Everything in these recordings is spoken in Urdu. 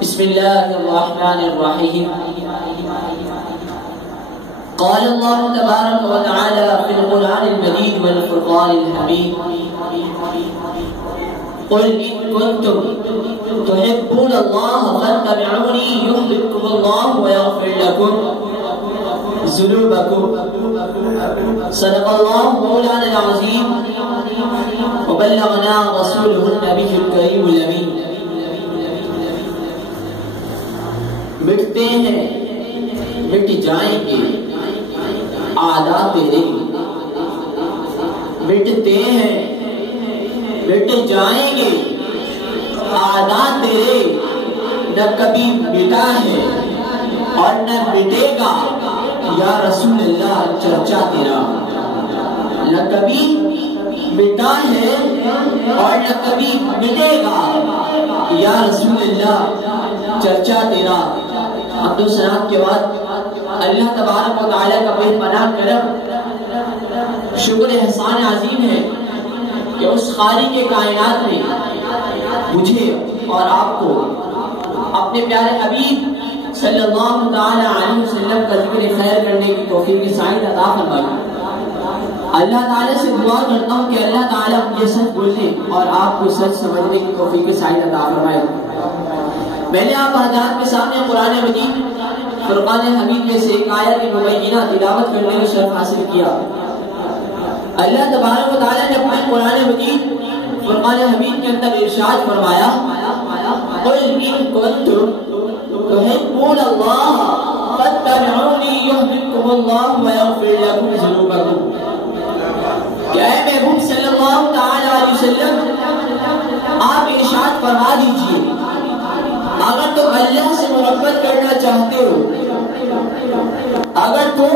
بسم الله الرحمن الرحيم. قال الله تبارك وتعالى في القرآن المجيد والفرقان الحميد: قل إن كنتم تحبون الله فاتبعوني يحببكم الله ويغفر لكم ذنوبكم. صدق الله مولانا العظيم وبلغنا رسوله النبي الكريم الأمين. مٹتے ہیں مٹ جائیں گے عادات تیرے، مٹتے ہیں مٹ جائیں گے عادات تیرے، نہ کبھی مٹا ہے اور نہ مٹے گا یا رسول اللہ چرچا تیرا. نہ کبھی مٹا ہے اور نہ کبھی مٹے گا یا رسول اللہ چرچا تیرا. عبد السلام کے بعد اللہ تبارک و تعالیٰ کا بے پناہ کرم شکر احسان عظیم ہے کہ اس خالق کے کائنات نے مجھے اور آپ کو اپنے پیارے حبیب صلی اللہ تعالی علیہ وسلم کا ذکر خیر کرنے کی توفیق سعید عطا فرمائی. اللہ تعالیٰ سے دعا کرتا ہوں کہ اللہ تعالیٰ یہ سچ بولنے اور آپ کو سچ سمجھنے کی توفیق سعید عطا فرمائے. میں نے آپ حضرات کے سامنے قرآن مجید فرقان حمید میں سے ایک آیت مبینہ تلاوت کرنے کا شرف حاصل کیا. اللہ تبارک و تعالیٰ نے اپنے قرآن مجید فرقان حمید کے اندر ارشاد فرمایا: قل ان کنتم تحبون اللہ فاتبعونی یحببکم اللہ ویغفر لکم ذنوبکم. کہ اے محبوب صلی اللہ تعالی علیہ وسلم آپ ارشاد فرما دیجئے، اگر تم اللہ سے محبت کرنا چاہتے ہو، اگر تم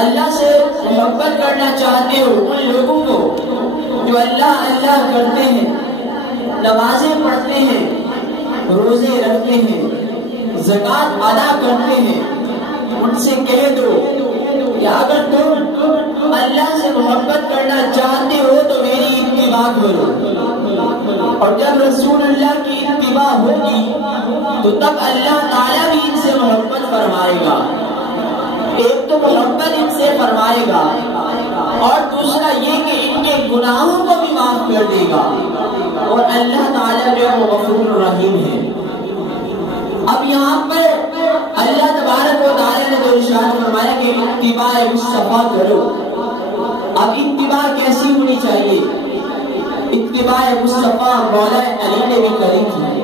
اللہ سے محبت کرنا چاہتے ہو، ان لوگوں کو جو اللہ اللہ کرتے ہیں، نمازیں پڑھتے ہیں، روزے رکھتے ہیں، زکوٰۃ ادا کرتے ہیں، ان سے کہہ دو کہ اگر تم اللہ سے محبت کرنا چاہتے ہو تو میری اتباع کرو، اور جب رسول اللہ کی اتباع ہوگی تو تب اللہ تعالیٰ بھی ان سے محبت فرمائے گا. ایک تو محبت ان سے فرمائے گا اور دوسرا یہ کہ ان کے گناہوں کو بھی معاف کر دے گا، اور اللہ تعالیٰ جو ہے وہ غفور رحیم ہے. اب یہاں پر اللہ تبارک و تعالیٰ نے جو ارشاد فرمایا کہ اتباع مصطفیٰ کرو. اب اتباع کیسی ہونی چاہیے؟ اتباع مصطفیٰ مولا علی نے بھی کری تھی،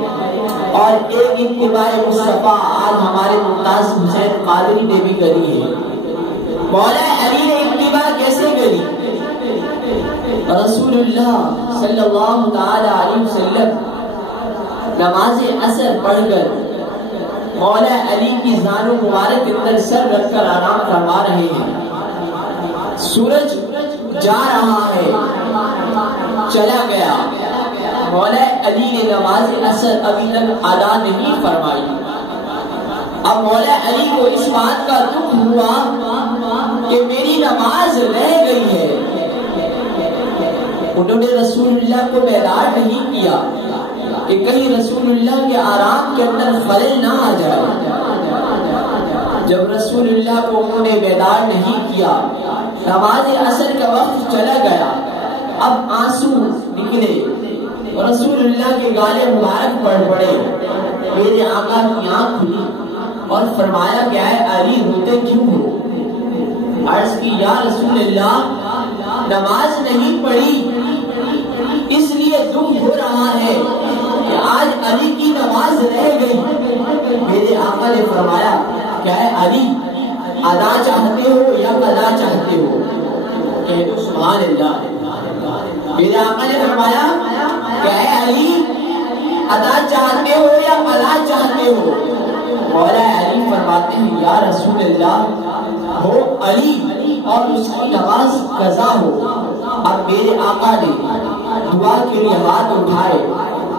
اور ایک اتباع مصطفیٰ آج ہمارے ممتاز حسین قادری نے بھی کری ہے. مولا علی نے اتباع کیسے کری؟ رسول اللہ صلی اللہ تعالی علیہ وسلم نماز عصر پڑھ کر مولا علی کی زان و مبارک کے اندر سر رکھ کر آرام فرما رہے ہیں. سورج جا رہا ہے، چلا گیا. مولا علی نے نماز عصر ابھی تک ادا نہیں فرمائی. اب مولا علی کو اس بات کا دکھ ہوا کہ میری نماز رہ گئی ہے. انہوں نے رسول اللہ کو بیدار نہیں کیا کہ کہیں رسول اللہ کے آرام کے اندر خلل نہ آ جائے. جب رسول اللہ کو انہوں نے بیدار نہیں کیا، نماز عصر کا وقت چلا گیا. اب آنسو نکلے، رسول اللہ کے گالے مبارک پڑ پڑے. میرے آقا کی آنکھ کھلی اور فرمایا کہ اے علی روتے کیوں ہو؟ عرض کی یا رسول اللہ نماز نہیں پڑھی اس لیے دکھ ہو رہا ہے کہ آج علی کی نماز رہ گئی. میرے آقا نے فرمایا کہ اے علی ادا چاہتے ہو یا قضا چاہتے ہو؟ سبحان اللہ. میرے آقا نے فرمایا کہ اے علی ادا چاہتے ہو یا قضا چاہتے ہو؟ مولا علی فرماتے ہیں یا رسول اللہ ہو علی اور اس کی نماز قضا ہو. اب میرے آقا نے دعا کے لیے ہاتھ اٹھائے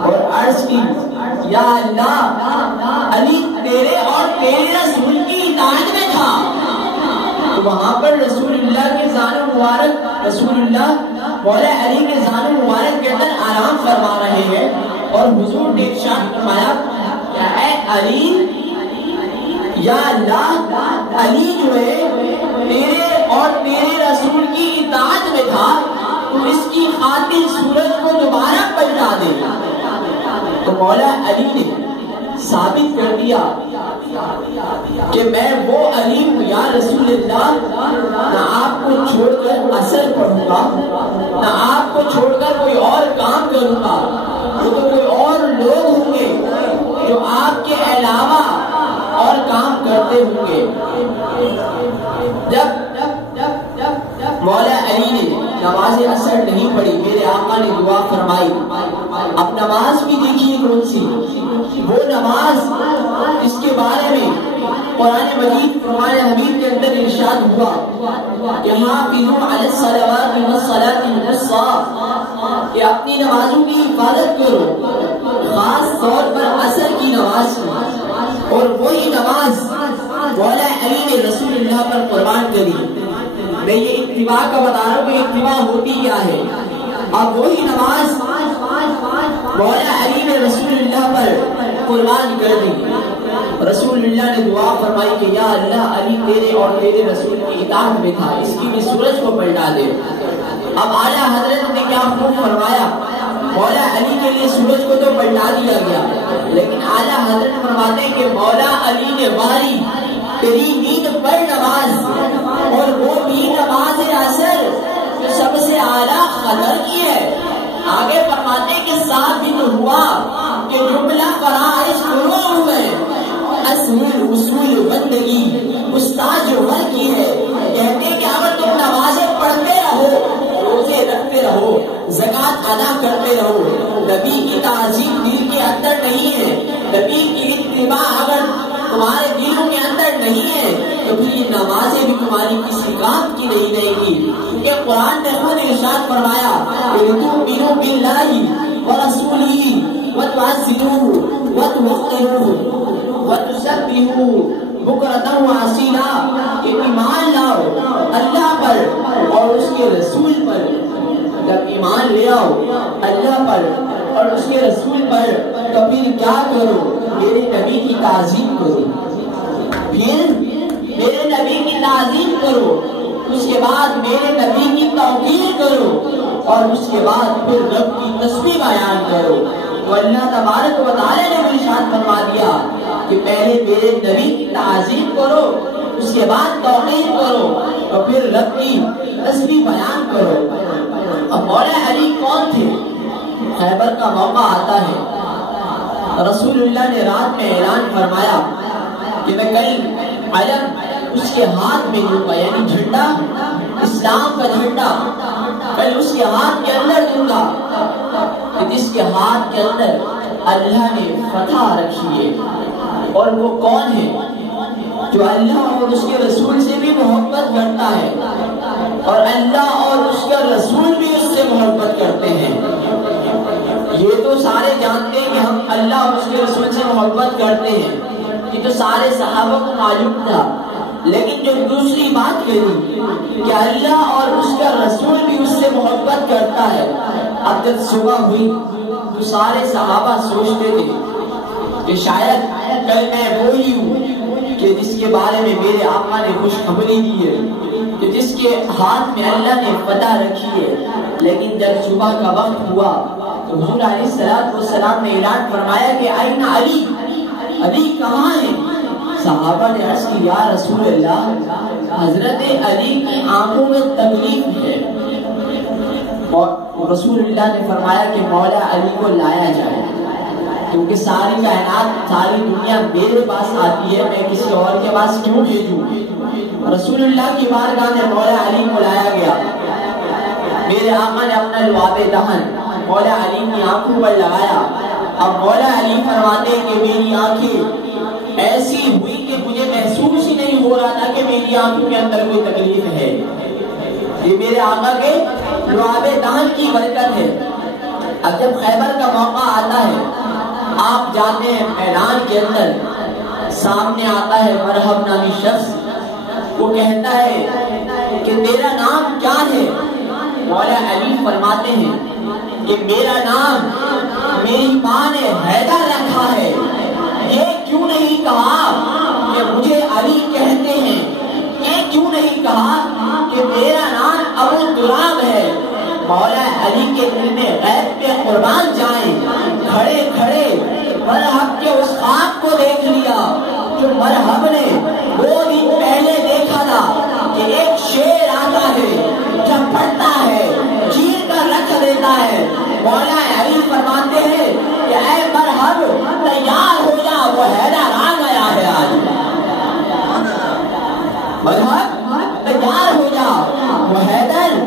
اور عرض کی یا اللہ علی تیرے اور تیرے رسول کی اطاعت میں تھا. تو وہاں پر رسول اللہ کے زان مبارک، رسول اللہ مولا علی کے زان مبارک کے اندر آرام فرما رہے ہیں. اور حضور نے ارشاد فرمایا اے علی، یا اللہ علی جو ہے تیرے اور تیرے رسول کی اطاعت میں تھا، تو اس کی خاطر سورج کو دوبارہ پلٹا دے۔ تو مولا علی نے ثابت کر دیا کہ میں وہ علی ہوں یا رسول اللہ، نہ آپ کو چھوڑ کر اثر پڑھوں گا، نہ آپ کو چھوڑ کر کوئی اور کام کروں گا۔ وہ تو کوئی اور لوگ ہوں گے جو آپ کے علاوہ اور کام کرتے ہوں گے۔ جب مولا علی نے نماز اثر نہیں پڑھی، میرے آقا نے دعا فرمائی۔ اب نماز بھی دیکھیے کون سی، وہ نماز اس کے بارے میں قرآن مجید فرمان حبیب کے اندر ارشاد ہوا کہ حافظوا علی الصلوات والصلاۃ الوسطی، کہ اپنی نمازوں کی حفاظت کرو، خاص طور پر عصر کی نماز کی۔ اور وہی نماز مولا علی نے رسول اللہ پر قربان کری۔ میں یہ اتباع کا بتا رہا ہوں کہ اتباع ہوتی کیا ہے۔ اب وہی نماز مولا علی نے رسول اللہ پر قربان کر دی۔ رسول اللہ نے دعا فرمائی کہ یا اللہ علی تیرے اور تیرے رسول کی اطاعت میں تھا، اس کی بھی سورج کو پلٹا دے۔ اب اعلیٰ حضرت نے کیا حکم فرمایا؟ مولا علی کے لیے سورج کو تو پلٹا دیا گیا، لیکن اعلیٰ حضرت فرماتے ہیں کہ مولا علی نے باری تیری نیند پر نماز، اور وہ بھی نماز عصر جو سب سے اعلیٰ قدر کی ہے۔ آگے فرماتے کہ ثابت ہوا کہ جملہ فرائض شروع ہوئے، اصول بندگی استاد جو ہر کی ہے، کہتے کہ اگر تم نمازیں پڑھتے رہو، روزے رکھتے رہو، زکات ادا کرتے رہو، نبی کی تعظیم دل کے اندر نہیں ہے، نبی کی اتباع اگر تمہارے دلوں کے اندر نہیں ہے، تو پھر یہ نمازیں بھی تمہاری کسی کام کی نہیں رہے گی۔ کیونکہ قرآن نے خود ارشاد فرمایا تؤمنوا باللہ ورسولہ وتعزروہ وتوقروہ وتسبحوہ بکرۃ وعصیلا، کہ ایمان لاؤ اللہ پر اور اس کے رسول پر۔ جب ایمان لے آؤ اللہ پر اور اس کے رسول پر، تو پھر کیا کرو؟ میرے نبی کی تعظیم کرو، پھر میرے نبی کی تعظیم کرو، اس کے بعد میرے نبی کی توقیر کرو، اور اس کے بعد پھر رب کی تسبیح بیان کرو۔ تو اللہ تبارک و تعالی نے ارشاد فرما دیا کہ پہلے میرے نبی کی تعظیم کرو، اس کے بعد توقیر کرو، اور پھر رب کی تسبیح بیان کرو۔ اب مولا علی کون تھے؟ خیبر کا موقع آتا ہے، رسول اللہ نے رات میں اعلان فرمایا کہ میں کل علم اس کے ہاتھ میں دوں گا، یعنی جھنڈا، اسلام کا جھنڈا کل اس کے ہاتھ کے اندر دوں گا، کہ جس کے ہاتھ کے اندر اللہ نے فتح رکھی ہے۔ اور وہ کون ہے؟ جو اللہ اور اس کے رسول سے بھی محبت کرتا ہے، اور اللہ اور اس کا رسول بھی اس سے محبت کرتے ہیں۔ یہ تو سارے جانتے ہیں کہ ہم اللہ اور اس کے رسول سے محبت کرتے ہیں، یہ تو سارے صحابہ کو معلوم تھا۔ لیکن جو دوسری بات کہی کہ اللہ اور اس کا رسول بھی اس سے محبت کرتا ہے، اب جب صبح ہوئی تو سارے صحابہ سوچتے تھے کہ شاید کل میں وہی ہوں کہ جس کے بارے میں میرے آقا نے خوشخبری دی ہے، کہ جس کے ہاتھ میں اللہ نے فتح رکھی ہے۔ لیکن جب صبح کا وقت ہوا تو حضور علیہ الصلوۃ والسلام نے اعلان فرمایا کہ این علی، علی کہاں ہے؟ صحابہ نے عرض کی یا رسول اللہ، حضرت علی کی آنکھوں میں تکلیف ہے۔ اور رسول اللہ نے فرمایا کہ مولا علی کو لایا جائے، کیونکہ ساری کائنات، ساری دنیا میرے پاس آتی ہے، میں کسی اور کے پاس کیوں بھیجوں؟ رسول اللہ کی بارگاہ میں مولا علی کو لایا گیا۔ میرے آقا نے اپنا لعاب دہن مولا علی کی آنکھوں پر لگایا۔ اب مولا علی فرماتے کہ میری آنکھیں ایسی ہوئی کہ مجھے محسوس ہی نہیں ہو رہا تھا کہ میری آنکھوں کے اندر کوئی تکلیف ہے۔ یہ میرے آقا کے لعاب دہن کی برکت ہے۔ اب جب خیبر کا موقع آتا ہے، آپ جاتے ہیں میدان کے اندر، سامنے آتا ہے مرحب نامی شخص، وہ کہتا ہے کہ تیرا نام کیا ہے؟ مولا علی فرماتے ہیں کہ میرا نام میری ماں نے حیدر رکھا ہے، یہ کیوں نہیں کہا کہ مجھے علی کہتے ہیں؟ یہ کیوں نہیں کہا کہ میرا نام ابو تراب ہے؟ مولا علی کے علم غیب پہ قربان جائیں، کھڑے کھڑے مرحب کے اس خواب کو دیکھ لیا جو مرحب نے 2 دن پہلے دیکھا تھا کہ ایک شیر آتا ہے، جب پڑتا ہے چیر کر رکھ دیتا ہے۔ مولا علی فرماتے ہیں کہ اے مرحب تیار ہو جا، وہ حیدر آ گیا ہے آج۔ مرحب تیار ہو جا، وہ حیدر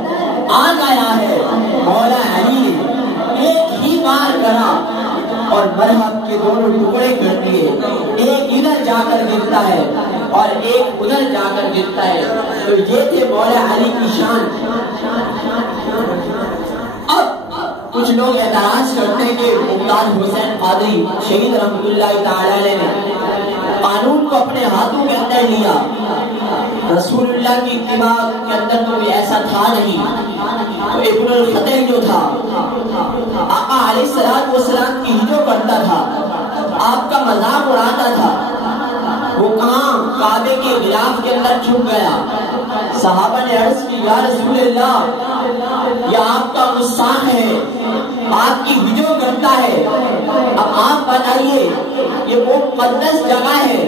آ گیا ہے۔ مولا علی ایک ہی بار کرا اور مرحب کے دونوں ٹکڑے کر دیے، ایک ادھر جا کر گرتا ہے اور ایک ادھر جا کر گرتا ہے۔ تو یہ تھے مولا علی کی شان۔ اب کچھ لوگ اعتراض کرتے ہیں کہ ممتاز حسین قادری شہید رحمۃ اللہ تعالی علیہ نے قانون کو اپنے ہاتھوں کے اندر لیا، رسول اللہ کی اتباع کے اندر تو بھی ایسا تھا نہیں۔ تو ابن الخطیب جو تھا آقا علیہ الصلوۃ والسلام کی ہجو کرتا تھا، آپ کا مذاق اڑاتا تھا، وہ کہاں کعبے کے غلاف کے اندر چھپ گیا۔ صحابہ نے عرض کی یا رسول اللہ یہ آپ کا گستاخ ہے، آپ کی ہجو کرتا ہے، اب آپ بتائیے یہ وہ مقدس جگہ ہے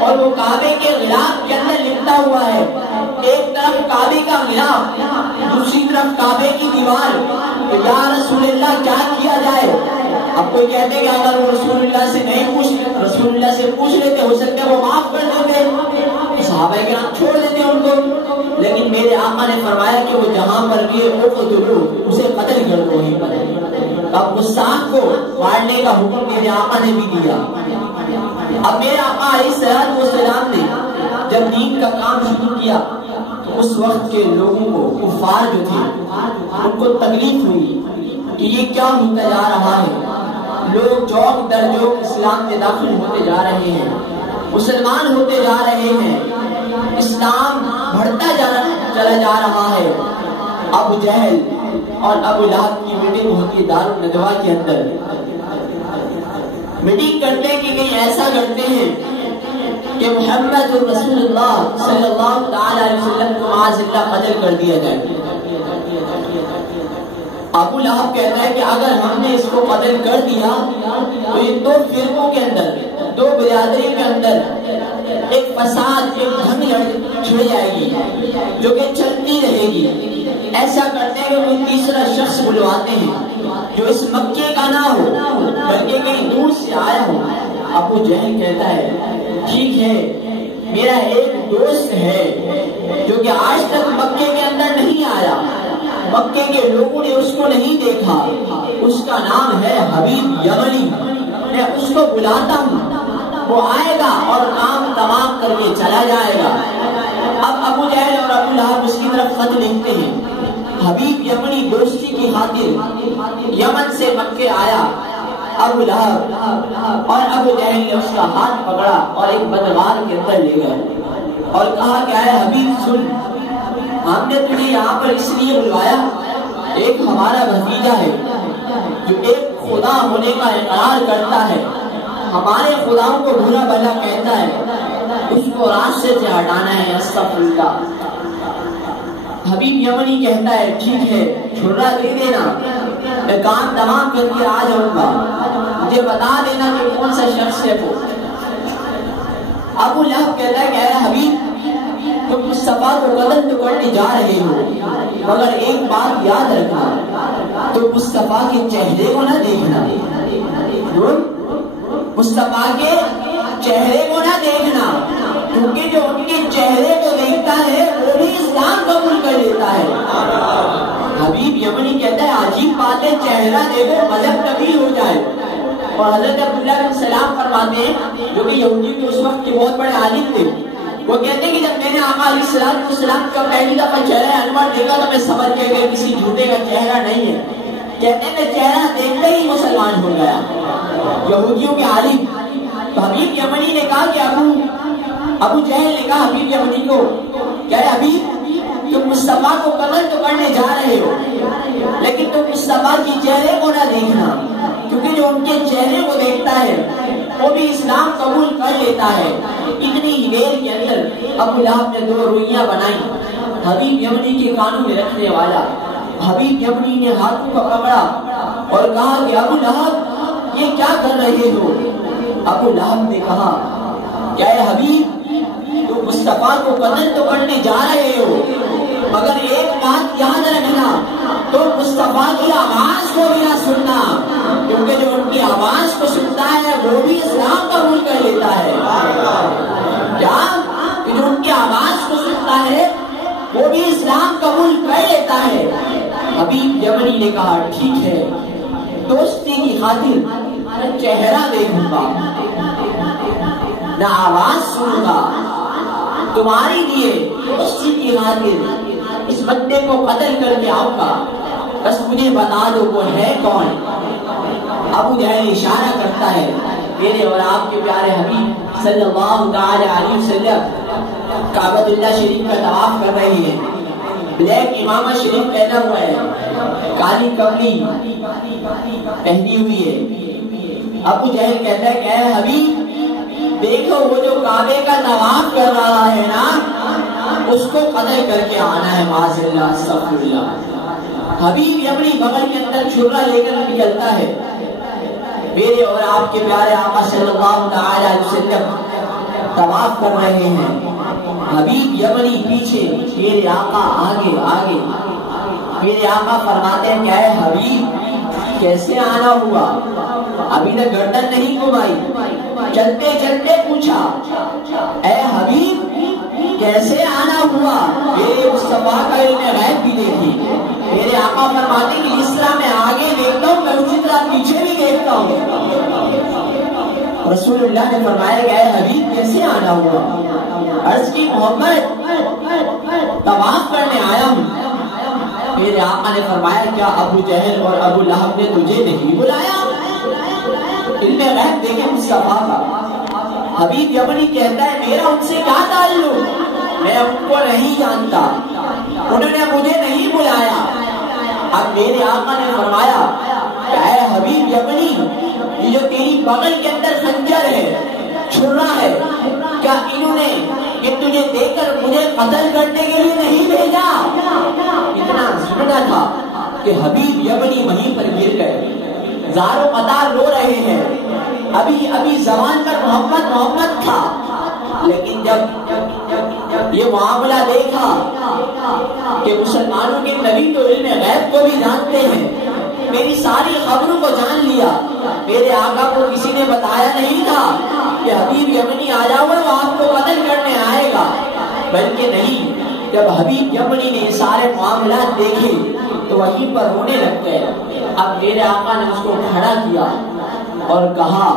اور وہ کعبے کے غلاف کے اندر لکھتا ہوا ہے، ایک طرف کعبے کا غلاف دوسری طرف کعبے کی دیوار، تو یا رسول اللہ کیا کیا جائے؟ اب کوئی کہتے کہ اگر وہ رسول اللہ سے نہیں رسول اللہ سے پوچھ لیتے، ہو سکتا ہے وہ معاف کر دیتے، صحابہ کرام چھوڑ دیتے ان کو، لیکن میرے آقا نے فرمایا کہ وہ جہاں پر بھی اسے قتل کر دو ہی۔ اب گستاخ کو مارنے کا حکم میرے آقا نے بھی دیا۔ اب میرے آقا علیہ الصلوۃ والسلام نے جب دین کا کام شروع کیا تو اس وقت کے لوگوں کو، کفار جو تھے، ان کو تکلیف ہوئی کہ یہ کیا ہوتا جا رہا ہے، لوگ چوک در چوک اسلام میں داخل ہوتے جا رہے ہیں، مسلمان ہوتے جا رہے ہیں، اسلام بڑھتا چلا جا رہا ہے۔ ابو جہل اور ابو لہب کی میٹنگ ہوتی ہے دارالندوا کے اندر، میٹنگ کرتے ہیں کہ کہیں ایسا کرتے ہیں کہ محمد رسول اللہ صلی اللہ تعالی علیہ وسلم کو معاذ اللہ قتل کر دیا جائے۔ ابو لہب کہتا ہے کہ اگر ہم نے اس کو قتل کر دیا تو یہ 2 فرقوں کے اندر، 2 برادری کے اندر ایک فساد، ایک جنگ چھڑ جائے گی جو کہ چلتی رہے گی۔ ایسا کرتے ہیں کہ کوئی تیسرا شخص بلواتے ہیں جو اس مکے کا نہ ہو بلکہ کہیں دور سے آیا ہو۔ ابو جہل کہتا ہے ٹھیک ہے، میرا ایک دوست ہے جو کہ آج تک مکے کے اندر نہیں آیا، مکے کے لوگوں نے اس کو نہیں دیکھا، اس کا نام ہے حبیب یمنی، میں اس کو بلاتا ہوں، وہ آئے گا اور کام تمام کر کے چلا جائے گا۔ اب ابو جہل اور ابو لہب اس کی طرف خط لکھتے ہیں، حبیب یمنی دوستی کی خاطر یمن سے مکے آیا۔ ابو لہب اور ابو جہل نے اس کا ہاتھ پکڑا اور ایک بدغار کے اندر لے گئے اور کہا کہ اے حبیب سن، ہم نے تجھے یہاں پر اس لیے بلوایا، ایک ہمارا بھتیجا ہے جو ایک خدا ہونے کا اقرار کرتا ہے، ہمارے خداؤں کو برا بھلا کہتا ہے، اس کو راستے سے ہٹانا ہے، استغفر اللہ۔ حبیب یمنی کہتا ہے ٹھیک ہے، چھڑا دے دینا، میں کام تمام کر کے آ جاؤں گا، مجھے بتا دینا کہ کون سا شخص ہے وہ۔ ابو لہب کہتا ہے کہ اے حبیب تم مصطفیٰ کو قتل تو کرنے جا رہے ہو، مگر ایک بات یاد رکھنا، تم مصطفیٰ کے چہرے کو نہ دیکھنا، مصطفیٰ کے چہرے کو نہ دیکھنا، کیونکہ جو ان کے چہرے کو دیکھتا ہے وہ بھی اسلام قبول کر لیتا ہے۔ حبیب یمنی کہتا ہے عجیب بات ہے، چہرہ دیکھو مذہب تبدیل ہو جائے۔ اور حضرت عبداللہ بن سلام فرماتے ہیں جو کہ یہودیوں کے اس وقت کے بہت بڑے عالم تھے، وہ کہتے ہیں کہ جب میں نے آقا علیہ السلام کا پہلی دفعہ چہرہ انور دیکھا تو میں سمجھ گیا کہ کسی جھوٹے کا چہرہ نہیں ہے، کہتے ہیں میں چہرہ دیکھتے ہی مسلمان ہو گیا، یہودیوں کے عالم۔ تو حبیب یمنی نے کہا کہ ابو جہل نے کہا حبیب یمنی کو کہ حبیب تم مصطفیٰ کو قتل تو کرنے جا رہے ہو، لیکن تم مصطفیٰ کی چہرے کو نہ دیکھنا، کیونکہ جو ان کے چہرے کو دیکھتا ہے وہ بھی اسلام قبول کر لیتا ہے۔ اتنی ہی دیر کے اندر ابو لہب نے 2 روئیاں بنائی، حبیب یمنی کے کانوں میں رکھنے والا۔ حبیب یمنی نے ہاتھوں کو پکڑا اور کہا کہ ابو لہب یہ کیا کر رہے ہو؟ ابو لہب نے کہا کہ اے حبیب تم مصطفیٰ کو قتل تو کرنے جا رہے ہو، مگر ایک بات یاد رکھنا، تم مصطفیٰ کی آواز کو بھی نہ سننا، کیونکہ جو ان کی آواز کو سنتا ہے وہ بھی اسلام قبول کر لیتا ہے۔ کیا جو ان کی آواز کو سنتا ہے وہ بھی اسلام قبول کر لیتا ہے؟ حبیب یمنی نے کہا ٹھیک ہے، دوستی کی خاطر میں چہرہ دیکھوں گا نہ آواز سنوں گا، تمہارے لیے دوستی کی خاطر اس بندے کو قتل کر کے آؤں گا، بس مجھے بتا دو وہ ہے کون؟ ابو جہل اشارہ کرتا ہے، میرے اور آپ کے پیارے حبیب صلی اللہ تعالی علیہ وسلم کعبۃ اللہ شریف کا طواف کر رہے ہیں، بلیک امامہ شریف پہنا ہوا ہے، کالی کملی پہنی ہوئی ہے۔ ابو جہل کہتا ہے کہ اے حبیب دیکھو وہ جو کعبے کا طواف کر رہا ہے نا اس کو قتل کر کے آنا ہے، معاذ اللہ استغفر اللہ۔ حبیب یمنی بغل کے اندر چھرا لے کر نکلتا ہے، میرے اور آپ کے پیارے آقا صلی اللہ تعالی علیہ وسلم طواف کر رہے ہیں، حبیب یمنی پیچھے، میرے آقا آگے آگے۔ میرے آقا فرماتے ہیں کہ اے حبیب کیسے آنا ہوا؟ ابھی تک گردن نہیں گھمائی، چلتے چلتے پوچھا اے حبیب کیسے آنا ہوا؟ میرے مصطفیٰ کا علم غیب بھی دیکھی۔ میرے آقا فرماتے کہ جس طرح میں آگے دیکھتا ہوں میں اسی طرح پیچھے بھی دیکھتا ہوں۔ رسول اللہ نے فرمایا کہ اے حبیب کیسے آنا ہوا؟ عرض کی محمد طواف کرنے آیا ہوں۔ میرے آقا نے فرمایا کیا ابو جہل اور ابو لہب نے تجھے نہیں بلایا؟ علم غیب دیکھیں مصطفیٰ کا۔ حبیب یمنی کہتا ہے میرا ان سے کیا تعلق، میں ان کو نہیں جانتا، انہوں نے مجھے نہیں بلایا۔ اب میرے آقا نے فرمایا کہ اے حبیب یمنی یہ جو تیری بغل کے اندر خنجر ہے، چھرا ہے، کیا انہوں نے کہ تجھے دیکھ کر مجھے قتل کرنے کے لیے نہیں بھیجا؟ اتنا سننا تھا کہ حبیب یمنی وہیں پر گر گئے، زار و قطار رو رہے ہیں۔ ابھی زبان پر محمد محمد تھا، لیکن جب یہ معاملہ دیکھا کہ مسلمانوں کے نبی تو علم غیب کو بھی جانتے ہیں، میری ساری خبروں کو جان لیا، میرے آقا کو کسی نے بتایا نہیں تھا کہ حبیب یمنی آیا ہوا وہ آپ کو قتل کرنے آئے گا، بلکہ نہیں، جب حبیب یمنی نے سارے معاملات دیکھے تو وہیں پر رونے لگ گئے۔ اب میرے آقا نے اس کو کھڑا کیا اور کہا،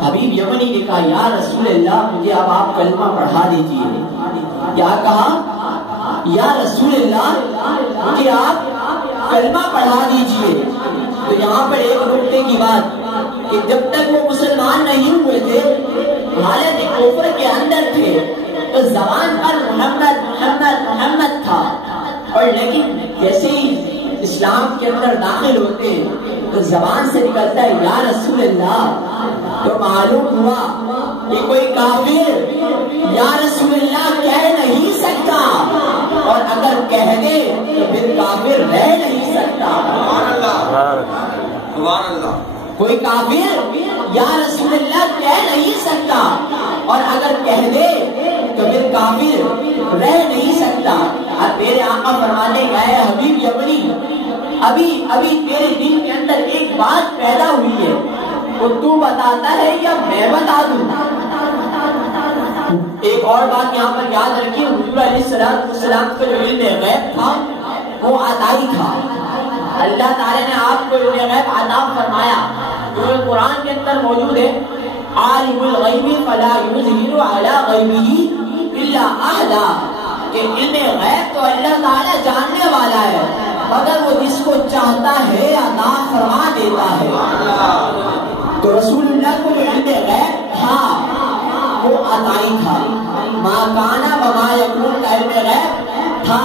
حبیب یمنی نے کہا یا رسول اللہ مجھے اب آپ کلمہ پڑھا دیجیے۔ کیا کہا؟ یا رسول اللہ مجھے آپ کلمہ پڑھا دیجیے۔ تو یہاں پر ایک نکتے کی بات کہ جب تک وہ مسلمان نہیں ہوئے تھے، حالت کفر کے اندر تھے، تو زبان پر محمد محمد محمد تھا، اور لیکن جیسے ہی اسلام کے اندر داخل ہوتے تو زبان سے نکلتا ہے یا رسول اللہ، تو معلوم ہوا کہ کوئی کافر یا رسول اللہ کہہ نہیں سکتا، اور اگر کہہ دے تو پھر کافر رہ نہیں سکتا۔ سبحان اللہ۔ کوئی کافر یا رسول اللہ کہہ نہیں سکتا، اور اگر کہہ دے تو پھر کافر رہ نہیں سکتا۔ اب میرے آقا فرمانے گئے حبیب یمنی ابھی تیرے دل کے اندر ایک بات پیدا ہوئی ہے، وہ تو بتاتا ہے یا میں بتا دوں؟ ایک اور بات یہاں پر یاد رکھیے، حضور علیہ السلام کا جو علم غیب تھا وہ عطائی تھا، اللہ تعالی نے آپ کو علم غیب عطا فرمایا، جو قرآن کے اندر موجود ہے، عالم الغیب فلا یظہر علی غیبہ الا احدا، کہ علم غیب تو اللہ تعالی جاننے والا ہے، مگر وہ جس کو چاہتا ہے عطا فرما دیتا ہے۔ تو رسول اللہ کو جو علم غیب تھا وہ عطائی تھا، ما کانا وما یکون کا علم غیب تھا،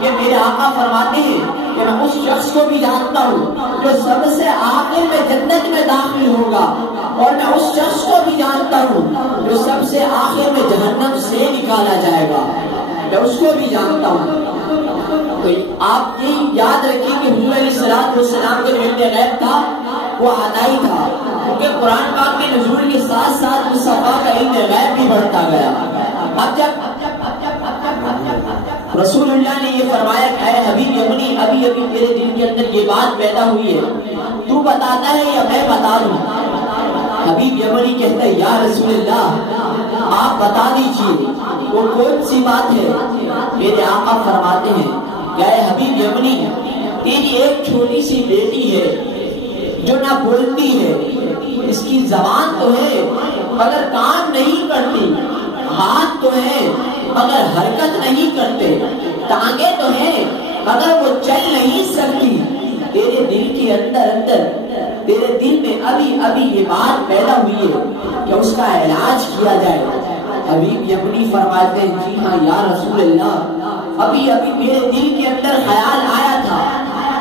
کہ میرے آقا فرماتے ہیں کہ میں اس شخص کو بھی جانتا ہوں جو سب سے آخر میں جنت میں داخل ہوگا، اور میں اس شخص کو بھی جانتا ہوں جو سب سے آخر میں جہنم سے نکالا جائے گا، میں اس کو بھی جانتا ہوں۔ تو آپ یہ یاد رکھیں کہ حضور علیہ السلام کا جو علم غیب تھا وہ عطائی تھا، کیونکہ قرآن پاک کے نزول کے ساتھ ساتھ مصطفیٰ کا علم غیب بھی بڑھتا گیا۔ اب جب رسول اللہ نے یہ فرمایا کہ اے حبیب یمنی، ابھی ابھی تیرے دل کے اندر یہ بات پیدا ہوئی ہے، تو بتاتا ہے یا میں بتا دوں؟ حبیب یمنی کہتا ہے یا رسول اللہ آپ بتا دیجیے وہ کون سی بات ہے؟ میرے آقا فرماتے ہیں کہ اے حبیب یمنی، تیری ایک چھوٹی سی بیٹی ہے جو نہ بولتی ہے، اس کی زبان تو ہے مگر کام نہیں کرتی، ہاتھ تو ہے مگر حرکت نہیں کرتے، ٹانگیں تو ہیں مگر وہ چل نہیں سکتی۔ تیرے دل کے اندر تیرے دل میں ابھی یہ بات پیدا ہوئی ہے کہ اس کا علاج کیا جائے۔ حبیب یمنی فرماتے ہیں جی ہاں یا رسول اللہ، ابھی میرے دل کے اندر خیال آیا تھا۔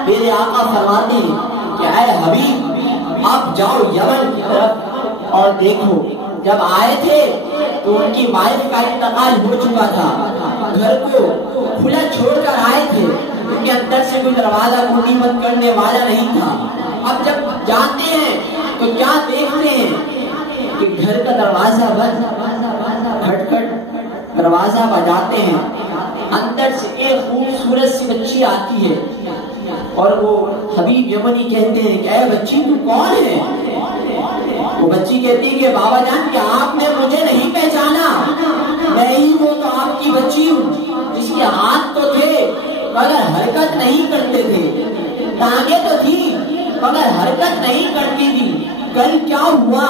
میرے آقا فرماتے ہیں کہ اے حبیب آپ جاؤ یمن کی طرف اور دیکھو، جب آئے تھے تو ان کی وائف کا انتقال ہو چکا تھا، گھر کو کھلا چھوڑ کر آئے تھے، کیونکہ اندر سے کوئی دروازہ کھولی بند کرنے والا نہیں تھا۔ اب جب جاتے ہیں تو کیا دیکھتے ہیں کہ گھر کا دروازہ بند، کھٹ کھٹ دروازہ بجاتے ہیں، اندر سے ایک خوبصورت سی بچی آتی ہے اور وہ حبیب یمنی کہتے ہیں کہ اے بچی تو کون ہے؟ وہ بچی کہتی ہے کہ بابا جان کیا آپ نے مجھے نہیں پہچانا؟ میں ہی وہ تو آپ کی بچی ہوں جس کے ہاتھ تو تھے مگر حرکت نہیں کرتے تھے، ٹانگیں تو تھی مگر حرکت نہیں کرتی تھی۔ کل کیا ہوا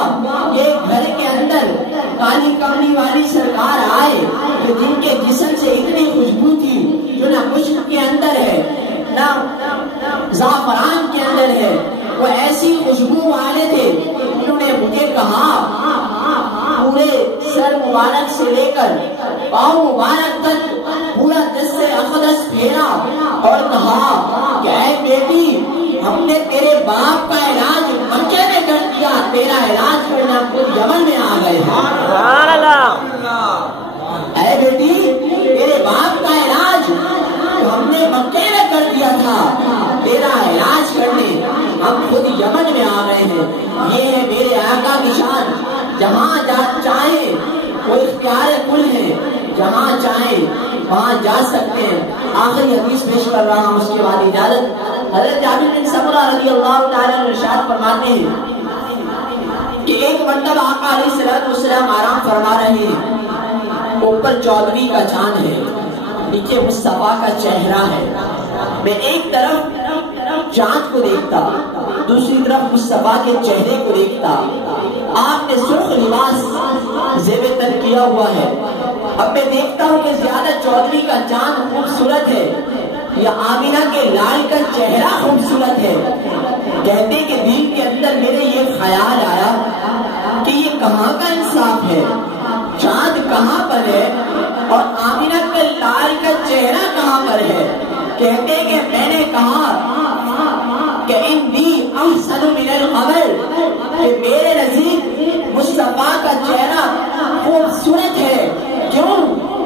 کہ گھر کے اندر کالی کملی والی سرکار آئے کہ جن کے جسم سے اتنی خوشبو تھی جو نہ مشک کے اندر ہے نہ زعفران کے اندر ہے، وہ ایسی خوشبو والے تھے۔ انہوں نے مجھے کہا، پورے سر مبارک سے لے کر پاؤں مبارک تک پورا دست اقدس پھیرا اور کہا کہ اے بیٹی ہم نے تیرے باپ کا علاج مکے میں کر دیا، تیرا علاج کرنا خود یمن میں آ گئے ہیں۔ اے بیٹی تیرے باپ کا علاج ہم نے مکے میں کر دیا تھا، تیرا علاج کرنے ہم خود یمن میں آ گئے ہیں۔ یہ ہے میرے آقا کی شان، جہاں چاہے وہ اختیار کل ہے، جہاں چاہے وہاں جا سکتے ہیں۔ آخری حدیث پیش کر رہا ہوں، اس کے بعد اجازت۔ حضرت جابر بن سمرہ رضی اللہ تعالیٰ عنہ ارشاد فرماتے ہیں کہ ایک مرتبہ آقا علیہ السلام آرام فرما رہے ہیں، اوپر چودھویں کا چاند ہے، نیچے مصطفیٰ کا چہرہ ہے۔ میں ایک طرف چاند کو دیکھتا، دوسری طرف مصطفیٰ کے چہرے کو دیکھتا۔ آپ نے سرخ لباس زیب تن کیا ہوا ہے۔ اب میں دیکھتا ہوں کہ زیادہ چودھویں کا چاند خوبصورت ہے یا آمینہ کے لال کا چہرہ خوبصورت ہے؟ کہتے کہ دل کے اندر میرے یہ خیال آیا کہ یہ کہاں کا انصاف ہے، چاند کہاں پر ہے اور آمینہ کے لال کا چہرہ کہاں پر ہے؟ کہتے کہ میں نے کہا کہ انی احسن من القمر، کہ میرے نزدیک مصطفیٰ کا چہرہ خوبصورت ہے۔ کیوں؟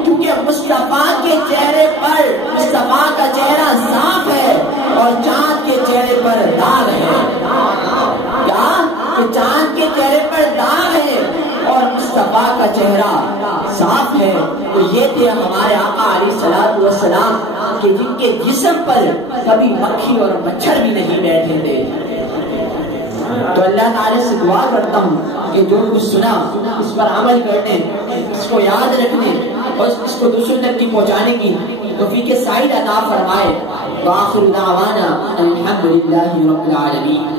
کیونکہ مصطفیٰ کے چہرے پر مصطفیٰ کا چہرہ صاف ہے اور چاند کے چہرے پر داغ ہے۔ کیا کہ چاند کے چہرے پر داغ ہے اور مصطفیٰ کا چہرہ صاف ہے۔ تو یہ تھے ہمارے آقا علیہ السلام کہ جن کے جسم پر کبھی مکھی اور مچھر بھی نہیں بیٹھے تھے۔ تو اللہ تعالیٰ سے دعا کرتا ہوں کہ جو کچھ سنا اس پر عمل کرنے، اس کو یاد رکھنے اور اس کو دوسروں تک کی پہنچانے کی توفیق سعید عطا فرمائے۔ وآخر دعوانا الحمدللہ رب العالمین۔